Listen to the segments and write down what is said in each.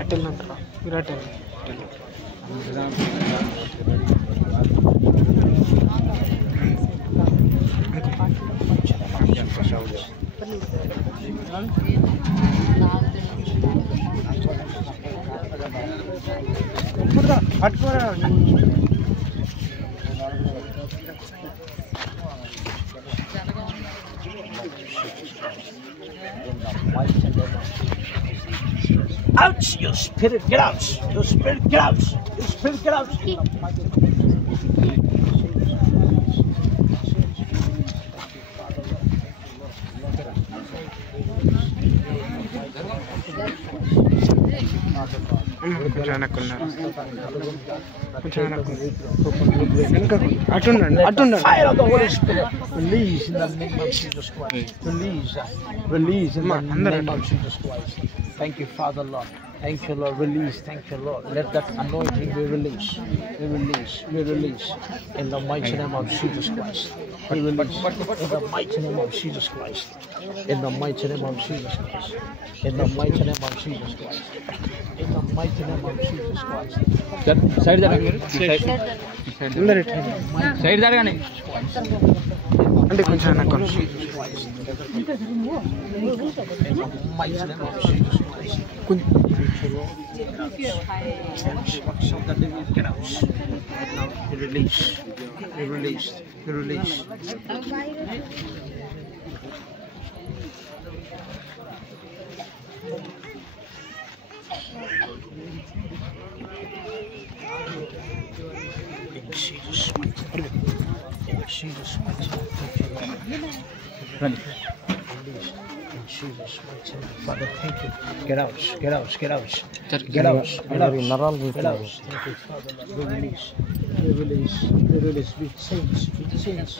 అట్టెళ్ళంటారా విరాట్ పట్టుకోరా Out! Your spirit, get out! Your spirit, get out! Your spirit, get out! Fire of the Holy Spirit, release in the name of Jesus Christ. Release in the name of Jesus Christ. Thank you, Father, Lord. Thank you, Lord. Release. Thank you, Lord. Let that anointing be released. Be released. Be released. In the mighty name of Jesus Christ. Be released. In the mighty name of Jesus Christ. In the mighty name of Jesus Christ. In the mighty name of Jesus Christ. In the mighty name of Jesus Christ. Side జరగండి అంటే కొంచెం నాకు Jesus, Father, thank you. Get out, get out, get out, get out, get out, get out. Thank you, Father. Be released, be released, be released. Be changed,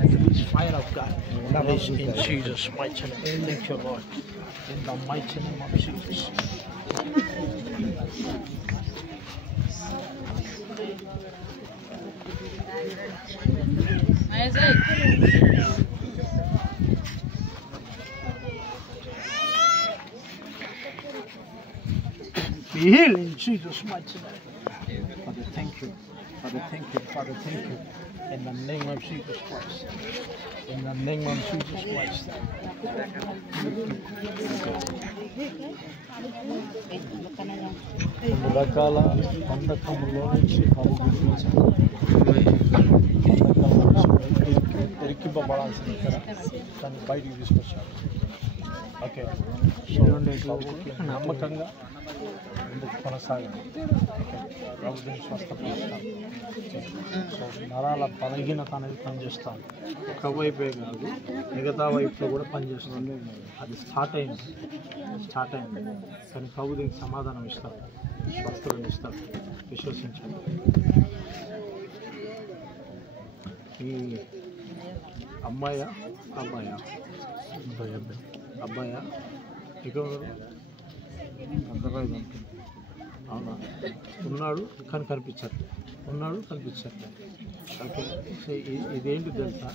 and release fire of God. Release in Jesus' mighty name. Thank you, Lord. In the mighty name of Jesus. Be healed in Jesus' mighty name. Father, thank you. Father, thank you. Father, thank you. In the name of Jesus Christ. In the name of Jesus Christ. రకాల పండకంలో నుంచి ఎరికింపబడాల్సింది ఇక్కడ కానీ బయటికి తీసుకొచ్చాను. Okay, నమ్మకంగా ముందుకు కొనసాగండి. Okay, ప్రభుత్వం స్వస్థపరుస్తాను. So నరాల బలహీనత అనేది పనిచేస్తాం. ఒకవైపే కాదు, మిగతా వైపులో కూడా పనిచేస్తుంది. అది స్టార్ట్ అయింది కానీ ప్రభు దీనికి సమాధానం ఇస్తాడు, స్వస్థతను ఇస్తాడు. విశ్వసించండి. ఈ అబ్బాయా ఇక అర్థమైంది అనుకుంటుంది. అవునా? ఉన్నాడు కానీ కనిపించట్లేదు, ఓకే, సో ఇదేంటి తెలుసా?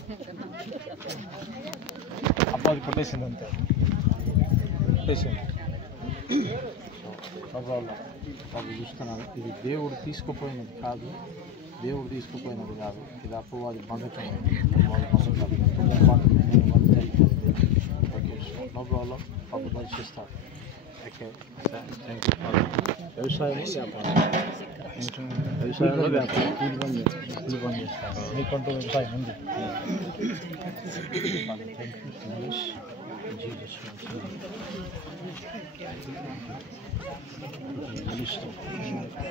అబ్బాయి కొట్టేసింది, అంతే కొట్టేసింది. ప్రభావం చూస్తున్నాను. ఇది దేవుడు తీసుకుపోయినది కాదు, ఇది అపవాది బంధకం. Okay, no problem. పాప దర్శిస్తాడు. Okay, thank you. వ్యవసాయంలో వ్యాపారం కూలి పని చేస్తాను. మీకంటూ వ్యవసాయం ఉంది. Thank you so much. Jesus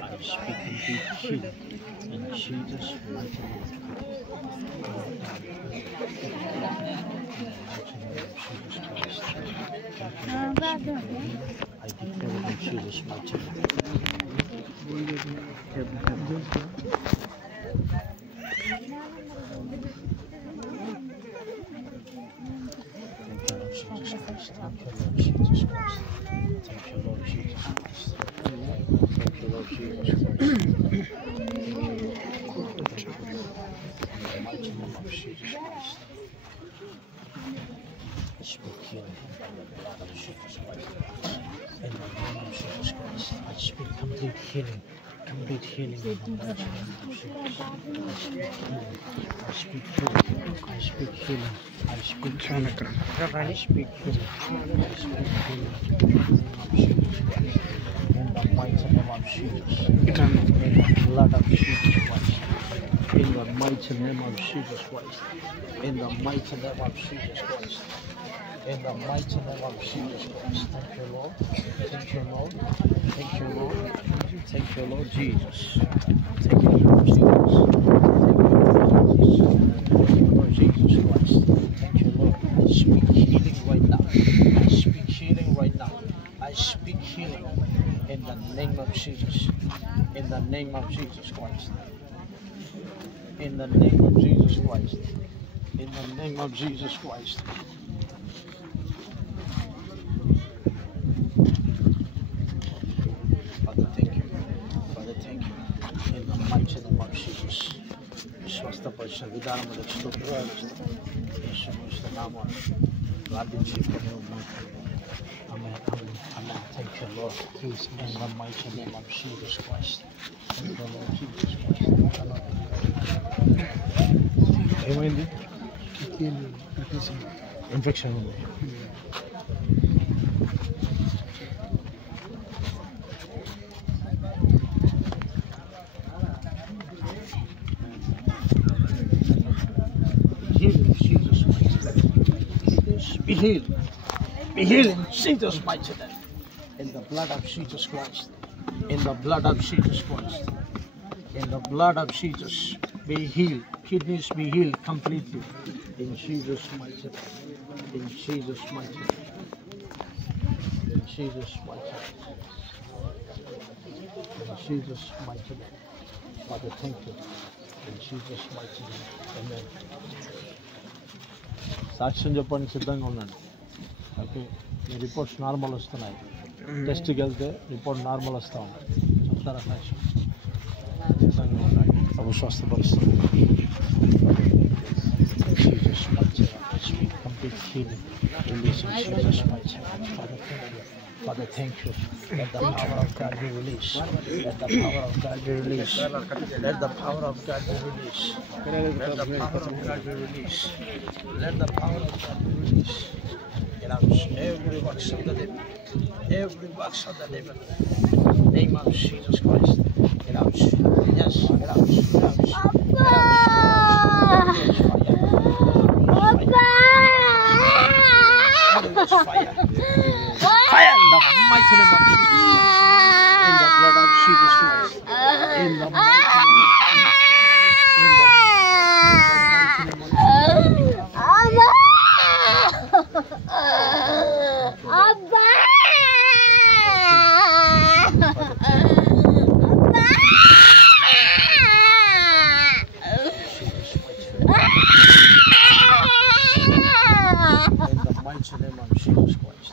I speak in deep healing in Jesus' mighty name. I declare in Jesus' mighty name. Thank you, Lord Jesus Christ. In the mighty name of Jesus Christ. I speak healing in the blood of Jesus Christ. In the name of Jesus Christ. I speak complete healing. Complete healing in the mighty name of Jesus. I speak healing. I speak healing. I speak healing. I speak healing. I speak healing. In the mighty name of Jesus. In the blood of Jesus Christ. In the mighty name of Jesus Christ. In the mighty name of Jesus Christ. In the mighty name of Jesus Christ. Thank you, Lord. Thank you, Lord. Thank you, Lord. Thank you, Lord Jesus. Thank you, Lord Jesus. Thank you, Lord Jesus Christ. Thank you, Lord. I speak healing right now. I speak healing right now. I speak healing in the name of Jesus. In the name of Jesus Christ. In the name of Jesus Christ. In the name of Jesus Christ. Father, thank you. Father, thank you. In the mighty name of Jesus. స్వస్థపరిచిన విధానములకు స్తోత్రాలు. యేసుక్రీస్తు నామమున ప్రార్థించి ఉన్నాము. Amen. Amen. Amen. Thank you, Lord. Please, in the mighty name of Jesus Christ. Thank you, Lord Jesus Christ. ఏమైంది? Infection ఉంది. Be healed. Be healed in Jesus' mighty name. In the blood of Jesus Christ. In the blood of Jesus Christ. In the blood of Jesus. Be healed. Kidneys be healed completely. In Jesus' mighty name. In Jesus' mighty name. In Jesus' mighty name. In Jesus' mighty name. Father, thank you. In Jesus' mighty name. Amen. సాక్ష్యం చెప్పడానికి సిద్ధంగా ఉన్నాను. Okay, మీ reports normal వస్తున్నాయి. టెస్ట్కి వెళ్తే report normal వస్తూ ఉంది. చెప్తారా సాక్ష్యం? సిద్ధంగా ఉన్నాయి. ప్రభు స్వస్థపరుస్తుంది. Complete healing. Release in Jesus' mighty name. Father, thank you. Let the power of God be released. Let the power of God be released. Let the power of God be released. Let the power of God be released. Let the power of God be released. Get out every works of the devil. Every works of the devil. In the name of Jesus Christ. Get out. Yes, get out. Get out. Get out. Fire. Fire in the mighty name of Jesus Christ. In the blood of Jesus Christ. In the mighty name of Jesus. In the mighty name of Jesus Christ.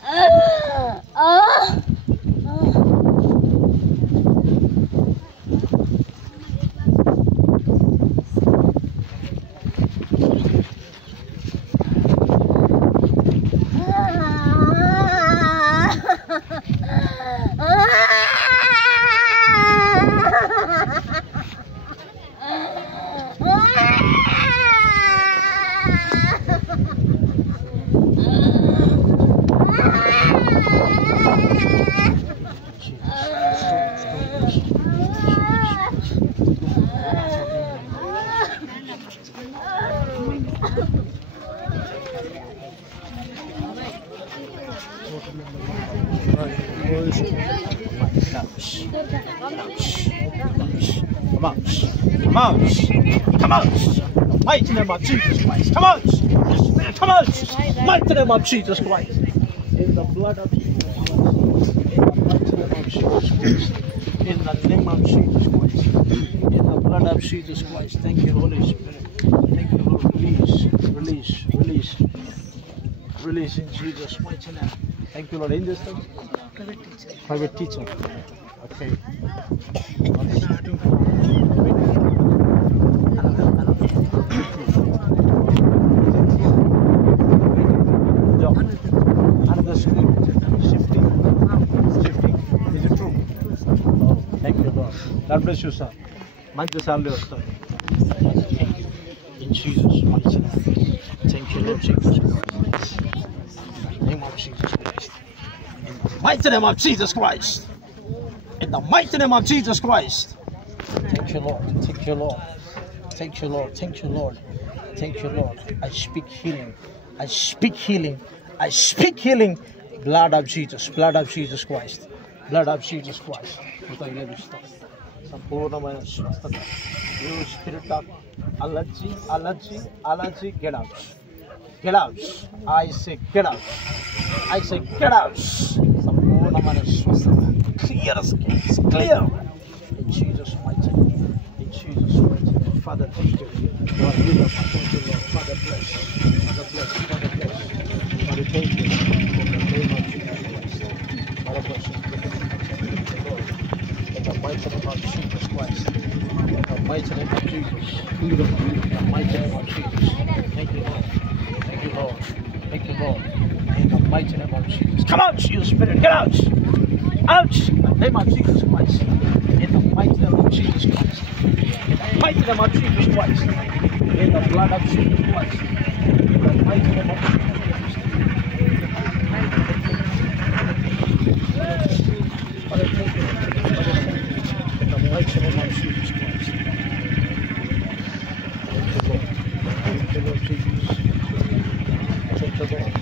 Come out! Mighty name of Jesus Christ. Come out! Come out! Mighty name of Jesus Christ. In the blood of Jesus Christ. In the mighty name of Jesus Christ. In the blood of Jesus Christ. Thank you, Holy Spirit. Thank you, Lord. Release in Jesus' mighty name. Thank you, Lord. In this time? Private teacher. Okay. Lord. God bless you, sir. మంచి salary వస్తుంది. In Jesus' mighty name. Thank you, Lord Jesus Christ. In the name of Jesus Christ. In the mighty name of Jesus Christ. In the mighty name of Jesus Christ. Thank you, Lord. Thank you, Lord. Thank you, Lord. Thank you, Lord. Thank you, Lord. I speak healing. I speak healing. I speak healing. Blood of Jesus. Blood of Jesus Christ. Blood of Jesus Christ. సంపూర్ణమైన స్వస్థత. You spirit of allergy, get out. Get out. I say get out. I say get out. సంపూర్ణమైన స్వస్థత. Clear skin. Clear. In Jesus' mighty name. In Jesus' mighty name. Father, thank you. Lord, heal us. Thank you, Lord. Father, bless. Father, bless. Father, bless. Father, thank you. In the name of Jesus Christ. Father, bless. Lord. In the mighty name of Jesus Christ. In the mighty name of Jesus. Freedom. In the mighty name of Jesus. Thank you, Lord. Thank you, Lord. Thank you, Lord. In the mighty name of Jesus. Come out, you spirit. Get out. Out. In the name of Jesus Christ. In the mighty name of Jesus Christ. In the mighty name of Jesus Christ. In the blood of Jesus Christ. In the mighty name of Jesus Christ. Father, thank you. Father, thank you. In the mighty name of Jesus Christ. Thank you, Lord. Thank you, Lord Jesus. Thank you, Lord.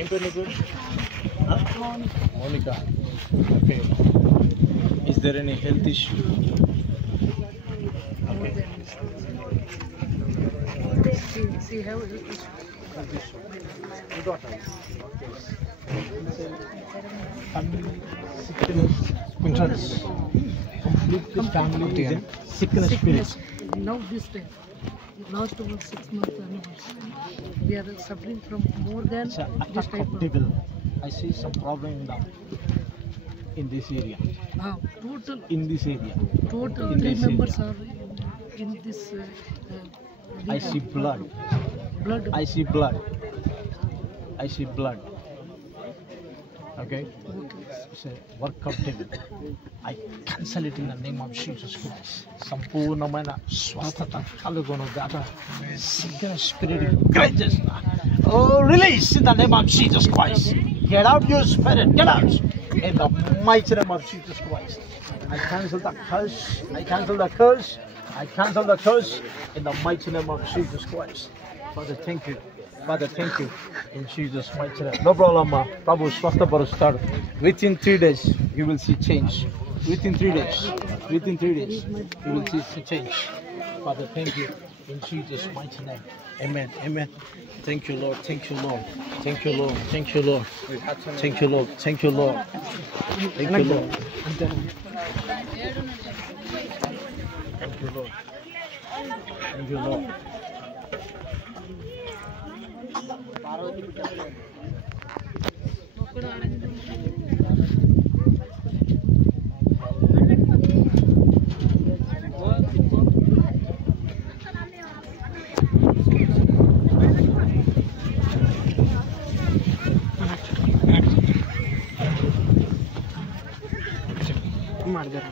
ఏం పేరు నీకు? Monica. Okay. Is there any health issue? Okay. She have Health issue. You got it. Okay. Family sickness. Complete family is in sickness spirit. now this time. Last about 6 months anniversary. We are suffering from more than It's an this attack type of of devil. I see some problem in this area. total In this area. total In 3 this members area. are in this I see blood. blood I see blood. I see blood. Okay? It's a work of devil. I cancel it in the name of Jesus Christ. సంపూర్ణమైన స్వస్థత కలుగును గాక. Sickness spirit grudges. Oh, release in the name of Jesus Christ. Get out, you spirit. Get out. In the mighty name of Jesus Christ. I cancel the curse. I cancel the curse. I cancel the curse in the mighty name of Jesus Christ. Father, thank you. Father, thank you. In Jesus' mighty name. No problem, ma. Prabhu Swastha Parustar. Within 3 days, you will see change. Within 3 days. Within 3 days, you will see change. Father, thank you. In Jesus' mighty name. Amen. Amen. Thank you, Lord. Thank you, Lord. Thank you, Lord. Thank you, Lord. Thank you, Lord. Thank you, Lord. Thank you, Lord. Thank you, Lord. Thank you, Lord. ಮಾಡಿದಾರೆ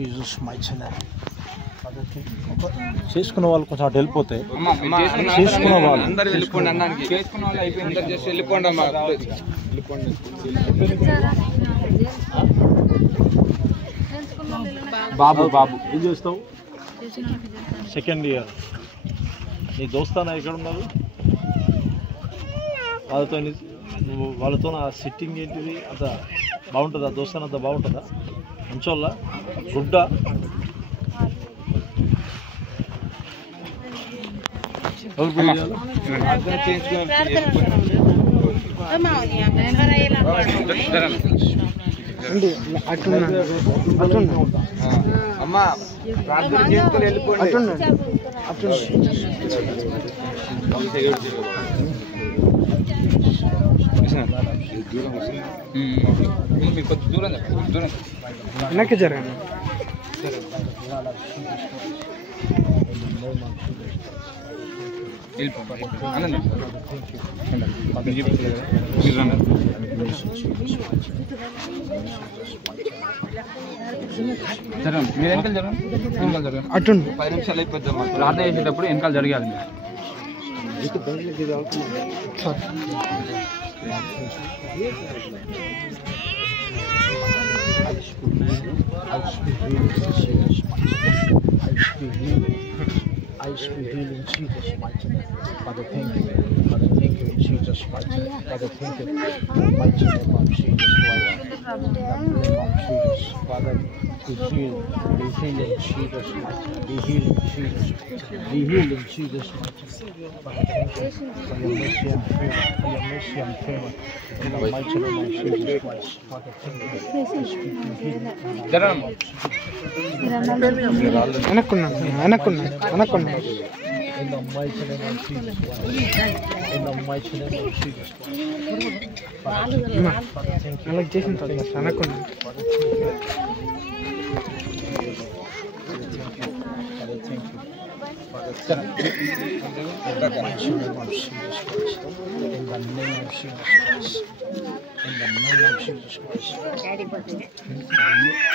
Jesus mighty name. చేసుకున్న వాళ్ళు కొంచెం అటు వెళ్ళిపోతే చేసుకున్న వాళ్ళు అందరూ వెళ్ళిపోండి అన్నానికి చేసుకున్న వాళ్ళు అయిపోయింది జస్ట్ వెళ్ళిపోండి అమ్మా వెళ్ళిపోండి బాబు బాబు ఏం చేస్తావు సెకండ్ ఇయర్ నీ దోస్తానా ఎక్కడ ఉన్నారు వాళ్ళతో నువ్వు వాళ్ళతో నా సిట్టింగ్ ఏంటిది అంత బాగుంటుందా దోస్తాన అంత బాగుంటుందా మంచోళ్ళ గుడ్డ అమ్మా ప్రార్థన చేసుకొని వెళ్ళిపోండి మీరు కొంచెం దూరం దూరం వెనక్కి జరగండి జరగండి మీరు వెనకాల జరగండి వెనకాల జరగండి అటు 10 నిమిషాలు అయిపోద్దాం ప్రార్థన చేసేటప్పుడు వెనకాల జరగాలి I speak healing in Jesus' mighty name. Father, thank you. Father, thank you in Jesus' mighty name. Father, thank you in the mighty name of Jesus Christ. In the name of Jesus. Father, be healed. Be healed in Jesus' mighty name. Be healed in Jesus' mighty name. Be healed in Jesus' mighty name. Father, thank you for your mercy and favor. For your mercy and favor. In the mighty name of Jesus Christ. Father, thank you. I speak healing in the name of Jesus. వెనక్కున్నాను వెనక్కున్నాను In the mighty name of Jesus Christ. In the mighty name of Jesus Christ. అలా చేసిన తర్వాత వెనక్కున్నాను Father, thank you. Father, thank you. Father, thank you. In the mighty name of Jesus Christ. In the name of Jesus Christ. In the name of Jesus Christ.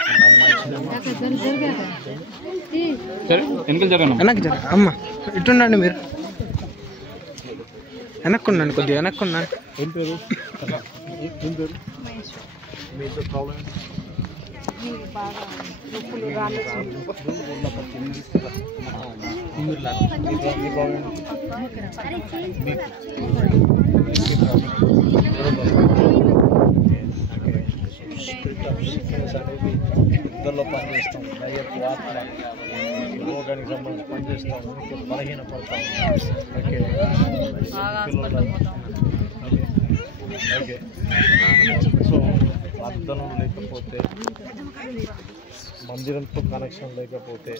In the mighty name of Jesus Christ. సరే వెనకాల జరగండి వెనక్కి జరగ అమ్మ ఇటుండండి మీరు వెనక్కున్నాను కొద్దిగా వెనక్కున్నాను ఏం పేరు ఏం పేరు మీతో ప్రాబ్లం ఇద్దరిలో పనిచేస్తాం దయ్యపు ఆత్మ రోగానికి సంబంధించి పనిచేస్తాం బలహీన పడతాం ఓకే ఓకే సో ప్రార్థనలు లేకపోతే మందిరంతో కనెక్షన్ లేకపోతే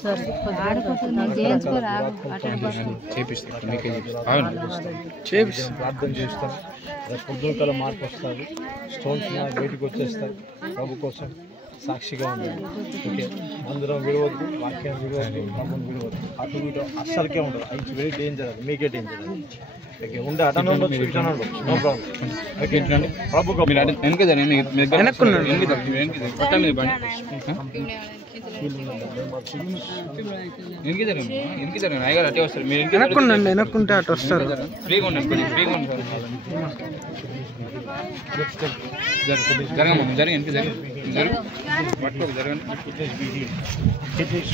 ప్రార్థన చేస్తాం పొద్దుకల మార్పు వస్తుంది స్టోన్స్ బయటకు వచ్చేస్తాయి ప్రభు కోసం సాక్షిగా ఉండాలి ఓకే మందిరం విడవద్దు వాక్యం విడవద్దు ప్రభుని విడవద్దు అటు ఇటు అస్సలకే ఉండదు ఇట్స్ వెరీ డేంజర్ అది మీకే డేంజర్ ఓకే ఉండే అటనే ఉండొచ్చు ఇటనే ఉండొచ్చు నో ప్రాబ్లం ఓకే ప్రభు వెనక్కున్నాడు వెనక్కుండండి వెనక్కుంటే అటు వస్తారు ఫ్రీగా ఉండండి ఫ్రీగా ఉండండి జరగండి జరగండి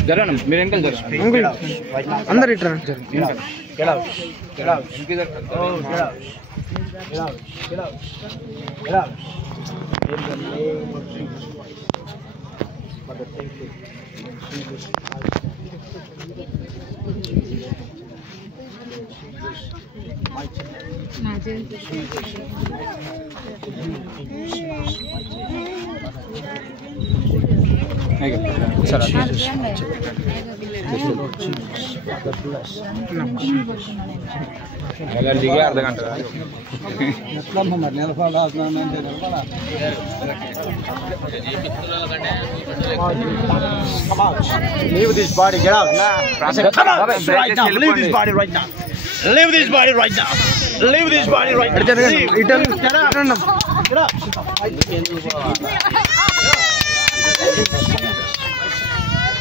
జరగండి మీరు వెనకాల జరగండి అందరు ఇటు రండి దిగే అర్ధ గంట Leave this body, get out. Come on, right now. Leave this body right now. Leave this body right now. Leave this body right now. Get out.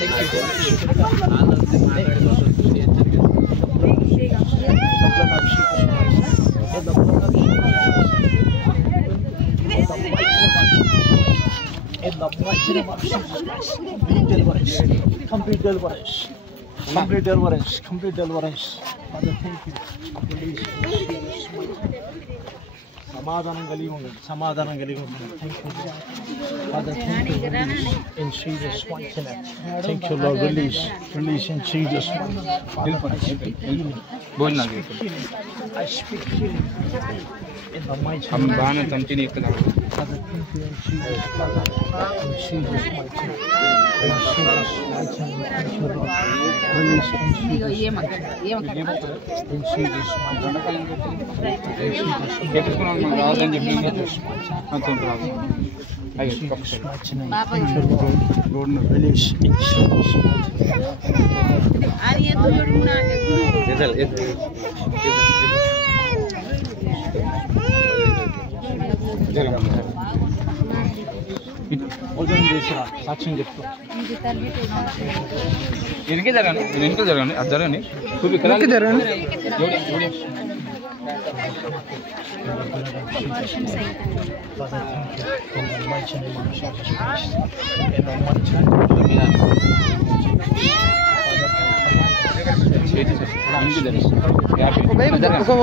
In the mighty name of Jesus Christ, complete deliverance, complete deliverance, complete deliverance. Father, thank you. Release in Jesus' mighty name. సమాధానం కలిగి ఉండండి, సమాధానం కలిగి ఉండండి. Thank you father, thank you in Jesus mighty name. Thank you Lord, release in Jesus mighty name. Father, I speak healing. I speak healing in the mighty name. బాగానే తంటిని ఇక్కడ Father, thank you in Jesus, Father, in Jesus mighty name. In Jesus mighty name, thank you Lord. Release in Jesus mighty name. In Jesus mighty name. In Jesus mighty name. రాదని చెప్పి In Jesus mighty name. Thank you Lord. Release in Jesus mighty name. భోజనం చేసిరా, సాక్ష్యం చెప్తా. వెనక్కి జరగండి, వెనక్కి జరగండి, అది జరగండి. వెనక్కి జరగండి. Father, thank you in the mighty name of Jesus Christ. In the mighty name of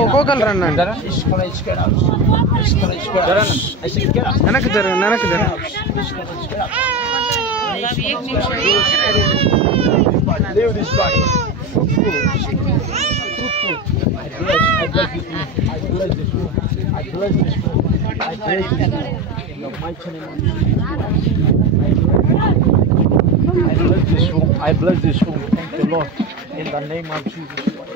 ఒక్కొక్కరు రండి. వెనక్కి జరగండి, వెనక్కి జరగండి. Leave this body. I bless this room. I bless this room. I bless this room. I bless this room. In the mighty name of Jesus. I bless this room. I bless this room. Thank you, Lord. In the name of Jesus Christ.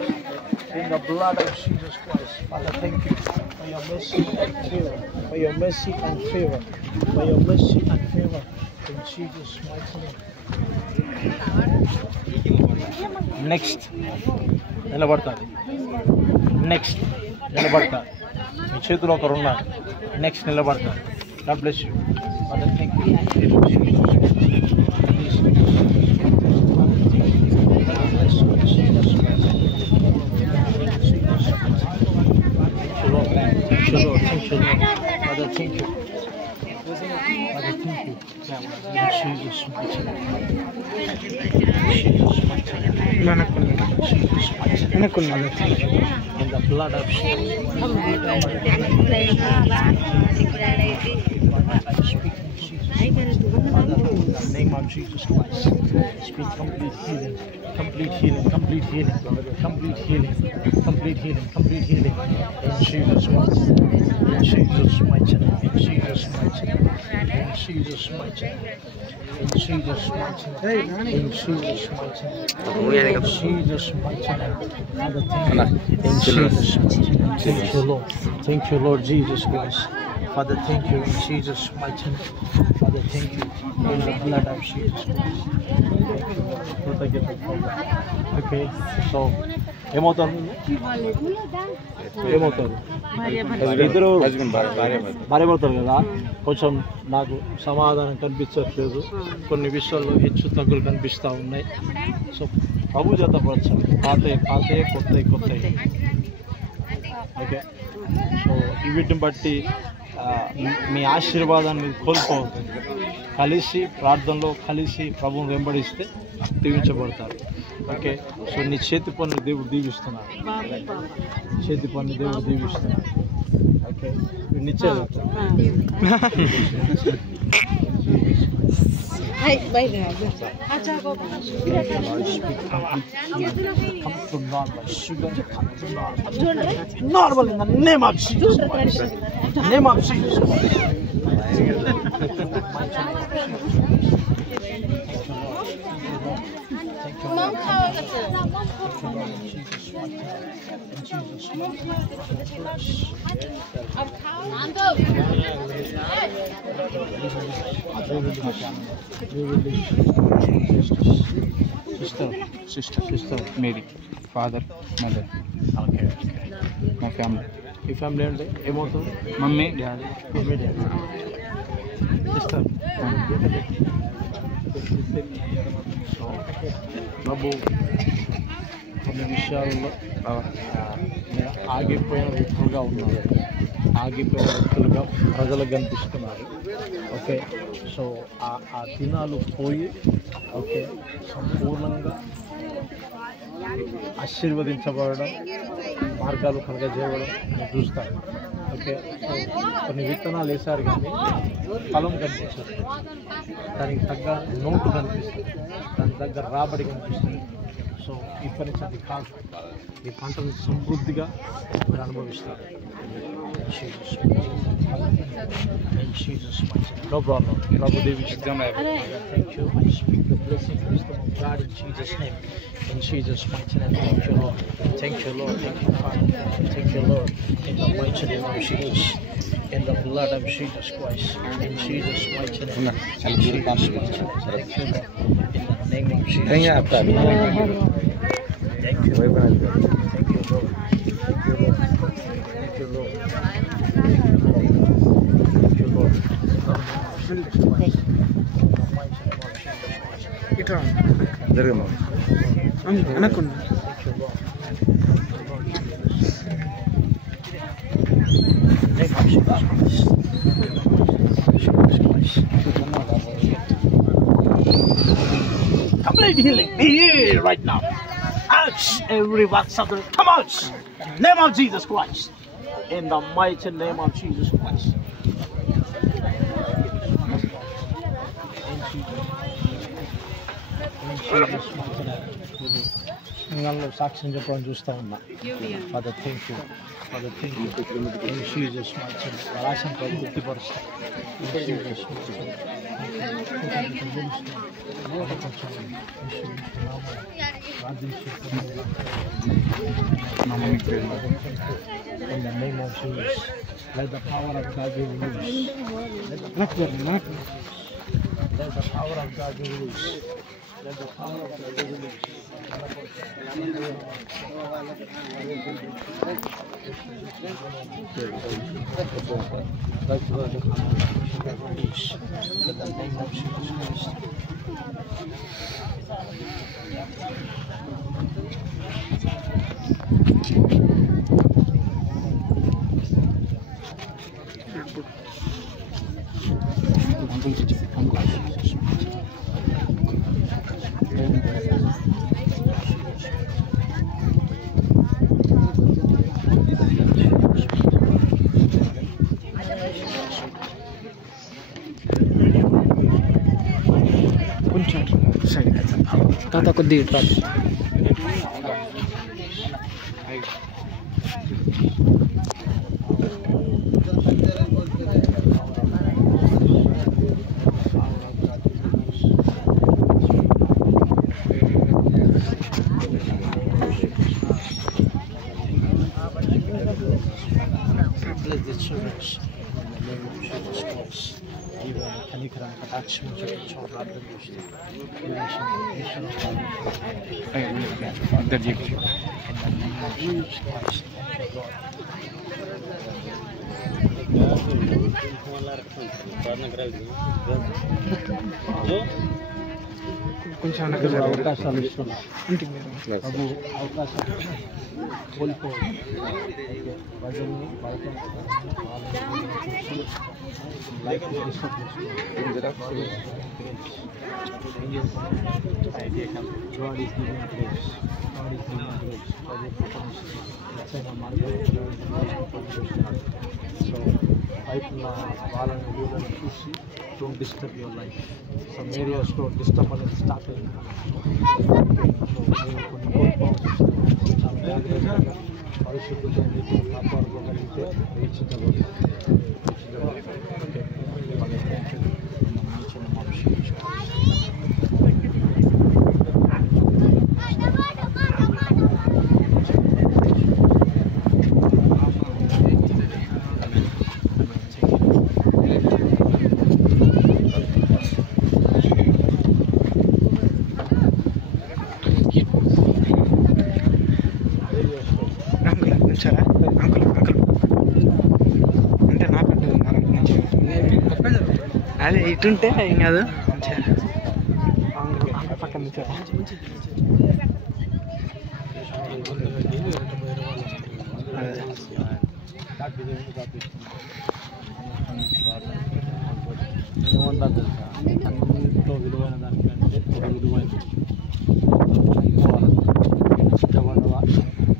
In the blood of Jesus Christ. Father, thank you for your mercy and favor. For your mercy and favor. For your mercy and favor. In Jesus' mighty name. Next నిలబడతాడు. Next నిలబడతాడు. మీ చేతిలో ఒకరు ఉన్నారు. Next నిలబడతాడు. God bless you. Father thank you. Father, thank you. Father, thank you. In Jesus' mighty name. Jesus' mighty name. Jesus' mighty name. Father, thank you. In the blood of Jesus. I speak in Jesus' mighty name. Father, in the name of Jesus Christ. Speak complete healing. Complete healing. Complete healing. Complete healing. Complete healing. Complete healing. In Jesus' mighty name. In Jesus' mighty name. In Jesus' mighty name. In Jesus' mighty name. In Jesus' mighty name. In Jesus' mighty name. In Jesus' mighty name. Father, thank you. In Jesus' mighty name. Thank you, Lord. Thank you, Lord Jesus Christ. Father, thank you. In Jesus' mighty name. Father, thank you. In the blood of Jesus Christ. Thank you, Lord. Okay, so ఏమవుతారు? ఏమవుతారు? ఇద్దరు భార్యాభర్తలు కదా. కొంచెం నాకు సమాధానం కనిపించట్లేదు. కొన్ని విషయాల్లో హెచ్చు తగ్గులు కనిపిస్తూ ఉన్నాయి. సో ప్రభు జతపరచాలి. పాతయ్య కొత్తవి. ఓకే, సో వీటిని బట్టి మీ ఆశీర్వాదాన్ని కోల్పోవద్దు. కలిసి ప్రార్థనలో కలిసి ప్రభువుని వెంబడిస్తే దీవించబడతారు. ఓకే, సో నీ చేతి పనులు దేవుడు దీవిస్తున్నాడు. చేతి పనులు దేవుడు దీవిస్తున్నాడు. ఓకే, నిశ్చయం normal in the name of Jesus Christ. Name of Jesus Christ. Sister Mary, father, mother, మా ఫ్యామిలీ. ఈ ఫ్యామిలీ అంటే ఏమవుతుంది? Mummy, daddy. సిస్టర్ ప్రభు కొన్ని విషయాల్లో నేను ఆగిపోయిన వ్యక్తులుగా ఉన్నారు, ఆగిపోయిన వ్యక్తులుగా ప్రజలకు కనిపిస్తున్నారు. ఓకే, సో ఆ దినాలు పోయి ఓకే సంపూర్ణంగా ఆశీర్వదించబడడం, మార్గాలు కలగజేయడం నేను చూస్తాను. ఓకే, సో కొన్ని విత్తనాలు వేశారు కానీ ఫలం కనిపించదు, దానికి తగ్గ నోటు కనిపిస్తుంది, దాని తగ్గ రాబడి కనిపిస్తుంది. సో ఇప్పటి నుంచి అది కాదు, ఈ పంటను సమృద్ధిగా మీరు అనుభవిస్తారు. No problem. Prabhu Devi, thank you. I speak the blessing wisdom of God in Jesus' name. In Jesus' mighty name, thank you, Lord. Thank you, Lord. Thank you, Father. Thank you, Lord. In the mighty name of Jesus. In the blood of Jesus Christ. In Jesus' mighty name. In Jesus' mighty name. Thank you, Lord. In the name of Jesus. Thank you. Thank you. Thank you, Lord. Thank you, Lord. Thank you, Lord. Thank you, Lord. ఇట్లా జరగమ్మా అనకుండా Complete healing. Be healed right now. Out every works of the come out. In the name of Jesus Christ. In the mighty name of Jesus Christ. నేను సాక్ష్యం చెప్పడం చూస్తూ ఉన్నా. Father thank you, father thank you. In Jesus mighty name రాసిన తృప్తిపరుస్తాం. In Jesus mighty name in the name of Jesus. Let the power of God be released. Let the power of God be released. Let the power of God be released. In the name of Jesus Christ. కొంచెం side తాత కొద్దిగా ఇట్లా Bless the children in the name of Jesus Christ. Even Kanikram Katachim Children Jesus Christ. కొంచెం అవకాశాలు ఇస్తున్నారు. ఇంటికి ప్రభు అవకాశాలు కోల్పోయి ప్రజల్ని బయట life disturb God is giving grace. God is giving grace. So, బయట వాళ్ళని వీళ్ళని చూసి don't disturb your life. Some areas don't disturb అనేది స్టార్ట్ అయింది. సో నేను కొన్ని కోల్పోవాల్సి వస్తుంది. పరిశుద్ధంగా మీకు కాపాడుకోగలిగితే వేయించగలరు. వచ్చారా అంకుల్ అంటే నాకంటే అదే ఇటుంటే ఏం కాదు మంచిగా ఏమంటారు తెలుసా, అన్నింటిలో విలువైన దానికంటే ఒక విలువైనది ఇష్టపడవా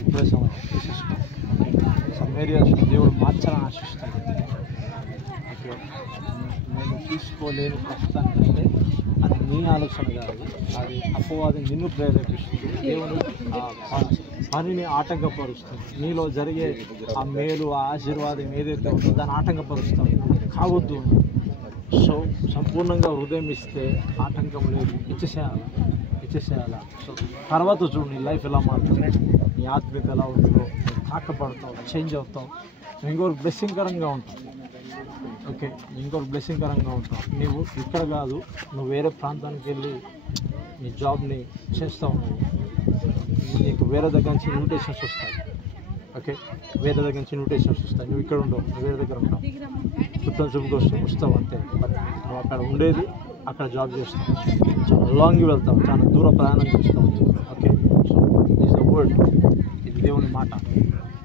ఇప్పుడే సమయం తీసేసుకో. సమ్ ఏరియాస్ దేవుడు మార్చాలని ఆశిస్తాడు. ఓకే, నేను తీసుకోలేని ప్రస్తుతానికంటే అది నీ ఆలోచన కాదు, అది అపవాదం నిన్ను ప్రేరేపిస్తుంది. దేవుడు ఆ పనిని ఆటంకపరుస్తుంది. నీలో జరిగే ఆ మేలు, ఆ ఆశీర్వాదం ఏదైతే ఉందో దాన్ని ఆటంకపరుస్తాం కావద్దు. సో సంపూర్ణంగా హృదయం ఇస్తే ఆటంకం లేదు, ఇచ్చేసేయాలా. సో తర్వాత చూడు నీ లైఫ్ ఎలా మారుతుంది, నీ ఆత్మీయత ఎలా ఉంటుందో, నువ్వు తాకపడతావు, చేంజ్ అవుతావు, నువ్వు ఇంకొకరు బ్లెస్సింగ్కరంగా ఉంటావు. ఓకే, ఇంకొకరు బ్లెస్సింగ్కరంగా ఉంటావు. నువ్వు ఇక్కడ కాదు, నువ్వు వేరే ప్రాంతానికి వెళ్ళి నీ జాబ్ని చేస్తావు. నీకు వేరే దగ్గర నుంచి ఇన్విటేషన్స్ వస్తాయి. ఓకే, వేరే దగ్గర నుంచి ఇన్విటేషన్స్ వస్తాయి. నువ్వు ఇక్కడ ఉండవు, నువ్వు వేరే దగ్గర ఉంటావు, చుట్టాల చూపుకి వస్తావు అంతే. బట్ నువ్వు అక్కడ ఉండేది, అక్కడ జాబ్ చేస్తావు, చాలా లాంగ్ వెళ్తావు, చాలా దూర ప్రయాణం చేస్తావు. Okay, so is the word, ఇది దేవుని మాట.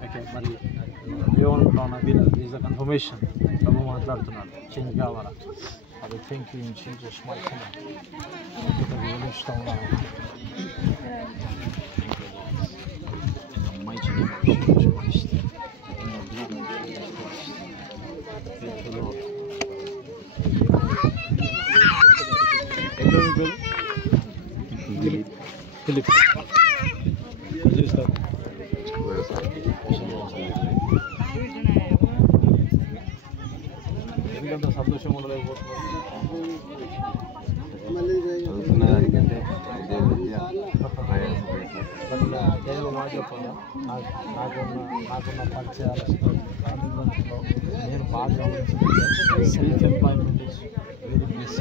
ఓకే, మరి దేవునిలో ఉన్నది ఈజ్ ద కన్ఫర్మేషన్. ప్రభు మాట్లాడుతున్నాడు, చేంజ్ కావాలా. అది థింక్ యూ చేంజ్ వెలుస్తూ ఉన్నాను. ఫిలిప్ ఎందుకంత సంతోషం ఉండలేకపోతున్నారు. దేవుడు మాట చెప్పాలా, నాకున్న పరిచయాలలో నేను బాగా గమనించింది self employment is very bless.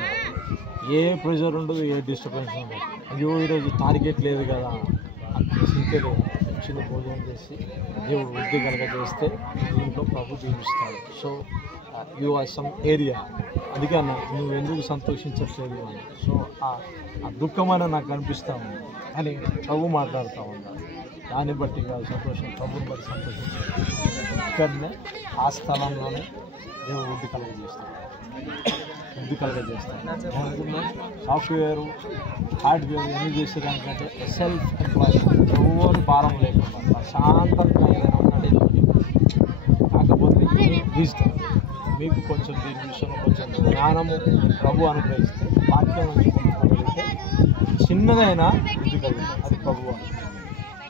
A pressure ఉండదు, ఏ డిస్టర్బెన్స్ ఉండదు. అయ్యో ఈరోజు టార్గెట్ లేదు కదా, చింతే లేదు. చిన్న భోజనం చేసి దేవుడు వృద్ధి కలగజేస్తే దీంట్లో ప్రభు దీవిస్తాడు. So you are some area, అందుకే అన్న నువ్వు ఎందుకు సంతోషించట్లేదు అని. సో ఆ దుఃఖమైన నాకు అనిపిస్తూ ఉంది, అని ప్రభు మాట్లాడుతూ ఉన్నాడు. దాన్ని బట్టి కాదు సంతోషం, ప్రభుని బట్టి సంతోషించాడు. ఇక్కడనే ఆ స్థలంలోనే దేవుడు వృద్ధి కలగజేస్తాడు. సాఫ్ట్వేర్, హార్డ్వేర్ ఎన్ని చేసేదానికంటే సెల్ఫ్ ఎంప్లాయ్మెంట్, ఎవరు భారం లేకుండా ప్రశాంతంగా ఏదైనా ఉన్నది. కాకపోతే విజ్డమ్, మీకు కొంచెం దీని విషయంలో కొంచెం జ్ఞానము ప్రభు అనుగ్రహిస్తే, వాక్యం నుంచి పొందుకోగలిగితే చిన్నదైనా వృద్ధి కలుగుతుంది. అది ప్రభు అని.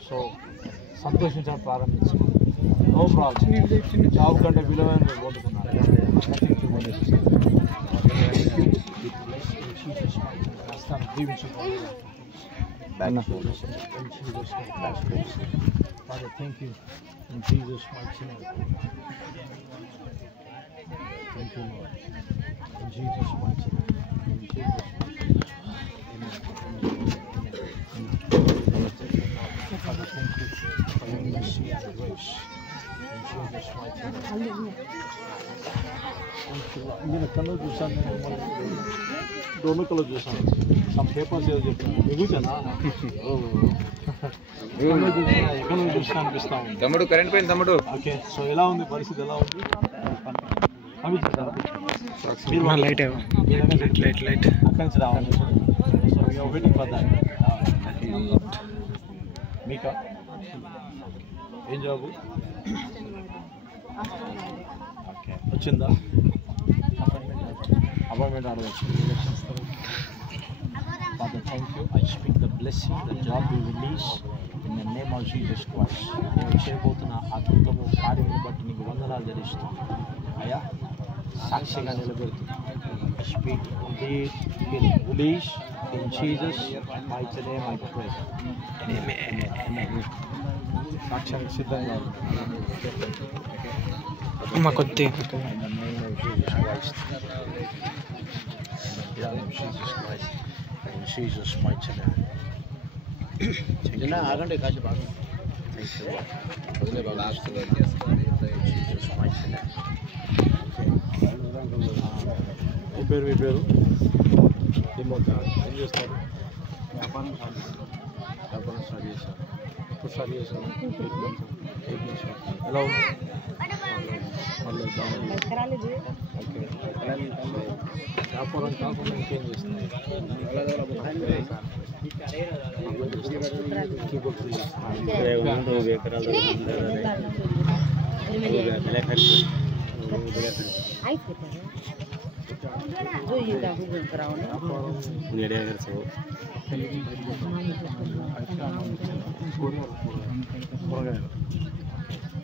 సో సంతోషించడం ప్రారంభించి నో ప్రాబ్లం, జాబ్ కంటే విలువైన పొందుకున్నారు. Father, thank you in Jesus' mighty name. Thank you, Lord. In Jesus' mighty name. In Jesus' mighty name. Father, thank you for your mercy and grace. In Jesus' mighty name. నేను కళ్ళు చూసాను, రెండు కళ్ళు చూసాను. Some papers ఏదో చెప్పాను, ఎగుచానా ఎక్కడ చూసినా అనిపిస్తా ఉంది. తమ్ముడు కరెంట్ పోయింది తమ్ముడు. ఓకే, సో ఎలా ఉంది పరిస్థితి, ఎలా ఉంది అనిపిస్తుందా? లైట్ లైట్ అక్కడి నుంచి రావాలి. So you're waiting for that. మీకా ఏం జాబు? ఓకే, వచ్చిందా? అపాయింట్మెంట్ ఆర్డర్ వచ్చింది. Elections Father, thank you. I speak the blessing, the job we release in the name of Jesus Christ. నేను చేయబోతున్న అద్భుతము కార్యమును బట్టి నీకు వందనాలు తెలుస్తూ అయ్యా సాక్షిగా నిలబెడుతున్నా. I speak indeed release in Jesus mighty name I pray. సాక్ష్యానికి సిద్ధంగా అమ్మ కొద్ది in the name of Jesus Christ. In the name of Jesus Christ. In Jesus mighty name. ఆగండి కాశీ బాగా. మీ పేరు ఏం చేస్తారు? వ్యాపారం స్టార్ట్ చేశాను. ఎప్పుడు స్టార్ట్ చేశాను? 8 months. ఎలా ఉంది? మళ్ళీ బాగుంది. ఓకే. వ్యాపారం కాకుండా ఇంకేం చేస్తున్నాయి? కీబోర్డ్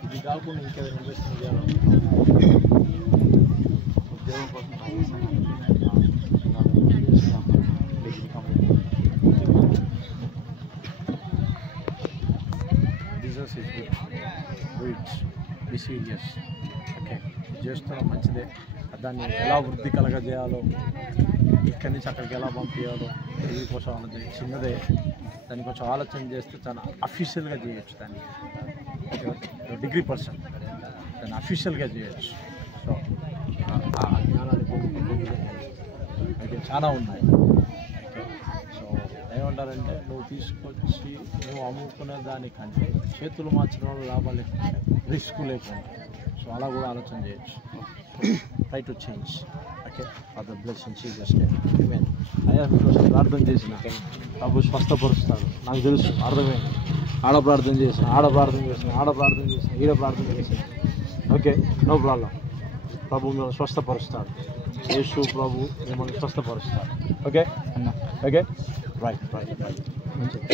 ఇది కాకుండా ఇంకేదైనా ఇన్వెస్ట్మెంట్ చేయాలి. ఉద్యోగం కోసం business is good, be serious. Okay, చేస్తున్నాం మంచిదే. దాన్ని ఎలా వృద్ధి కలగజేయాలో, ఇక్కడి నుంచి అక్కడికి ఎలా పంపించాలో ఇది కోసం అన్నది చిన్నదే. దాన్ని కొంచెం ఆలోచన చేస్తే చాలా అఫీషియల్గా చేయొచ్చు. దాన్ని డిగ్రీ పర్సన్ దాన్ని అఫీషియల్గా చేయొచ్చు. సో ఆ జ్ఞానాన్ని పొందుకుంటుంది అయితే చాలా ఉన్నాయి. ఓకే, సో ఏమంటారంటే నువ్వు తీసుకొచ్చి నువ్వు అమ్ముకునే దానికంటే చేతులు మార్చడం వల్ల లాభాలు ఎక్కువ, రిస్క్ లేకుండా. సో అలా కూడా ఆలోచన చేయొచ్చు. Try to change. Okay, for blessing Jesus name. Amen. అయ్యా మీకోసం ప్రార్థన చేసిన ప్రభు స్వస్థపరుస్తాడు, నాకు తెలుసు, అర్థమైంది. ఆడ ప్రార్థన చేసిన, ఈడ ప్రార్థన చేసిన. Okay, no problem. ప్రభు మిమ్మల్ని స్వస్థపరుస్తాడు. యేసు ప్రభు మిమ్మల్ని స్వస్థపరుస్తాడు. ఓకే అన్న. Okay, right. మంచిది.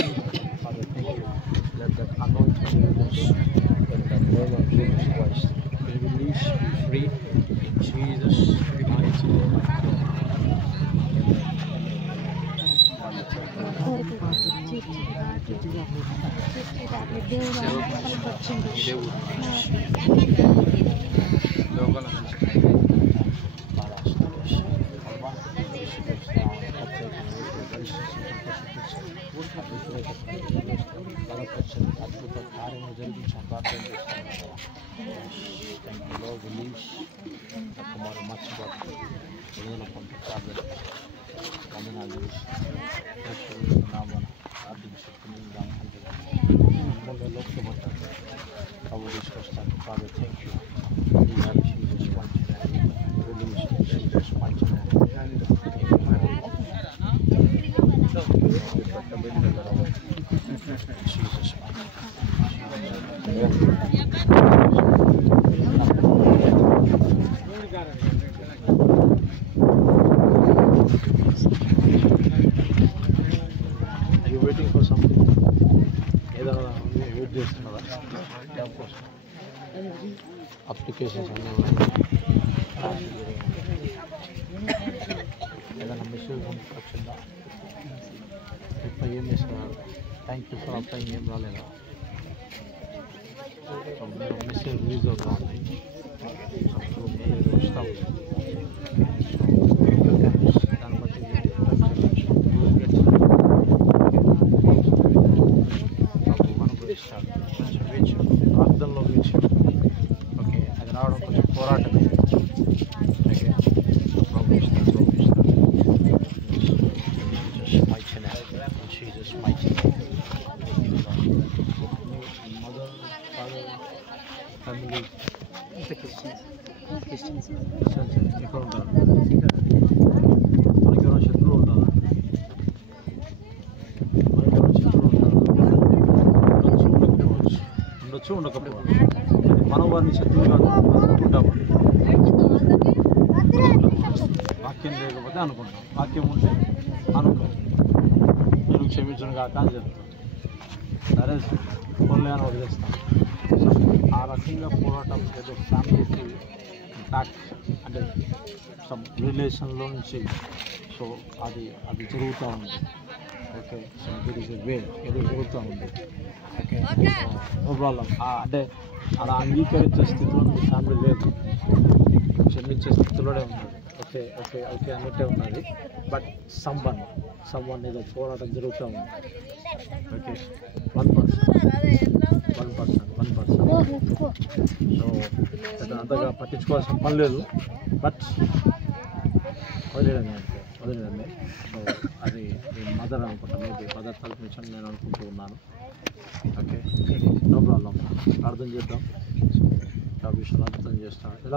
Let that anointing release in the name of Jesus Christ. Be released, be free in Jesus' mighty name. అద్భుత కార్యము జరిగించాం. ప్రార్థన చేస్తాను. రిలీజ్ కుమారు మర్చిపోతుంది. ఏదైనా కొంత ప్రార్థన వందనాలు నామన ఆర్థిక శక్తిని దాని లోపడతాను. ప్రభు తీసుకొస్తాను. Father thank you. Jesus release Jesus You're waiting for something? ఏదైనా వెయిట్ చేస్తున్నారా జాబ్ కోసం? అప్లికేషన్స్ అన్నీ ఏదైనా మెసేజ్ వచ్చిందా? ఇప్పుడు ఏం చేస్తున్నారు? Thank you for applying. ఏం రాలేదా? మెసేజ్ రిలీజ్ అవుతా ఉన్నాయి. వస్తా ఉంది. దాన్ని బట్టి అనుభవిస్తాడు. కొంచెం వేచి ప్రార్థనలో వేచి. ఓకే, అది రావడం కొంచెం పోరాటమే. Okay, mother father family Christians ఎక్కడ ఉంటారు? మనకి ఎవరైనా శత్రువులు ఉంటారా? ఉండొచ్చు, ఉండకపోవచ్చు. మనం వారిని శత్రువుగా అనుకుంటాము. వాక్యం లేకపోతే అనుకుంటాం, వాక్యం ఉంటే అనుకో. నేను క్షమించను కాక అని చెప్తాను. సరే ఫోన్లే అని వదిలేస్తాను. సో ఆ రకంగా పోరాటం ఏదో ఫ్యామిలీకి ఇంపాక్ట్ అంటే సమ్ రిలేషన్లో నుంచి సో అది జరుగుతూ ఉంది. Okay, so there is a way ఏదో జరుగుతూ ఉంది. Okay, no problem. అంటే అలా అంగీకరించే స్థితిలో మీ ఫ్యామిలీ లేదు, క్షమించే స్థితిలోనే ఉన్నది. ఓకే ఓకే ఓకే అన్నట్టే ఉన్నది. బట్ సమ్వన్ ఏదో పోరాటం జరుగుతూ ఉంది. ఓకే, 1%. సో అంతగా పట్టించుకోవాల్సిన పని లేదు. బట్ వదిలేదండి అంతే. వదిలేదండి. సో అది మీ మదర్ అనుకుంటా, మేబీ మదర్ తరఫు నుంచి అని నేను అనుకుంటూ ఉన్నాను. Okay, no problem. ప్రార్థన చేద్దాం. ఆ విషయాలు అర్థం చేస్తాను.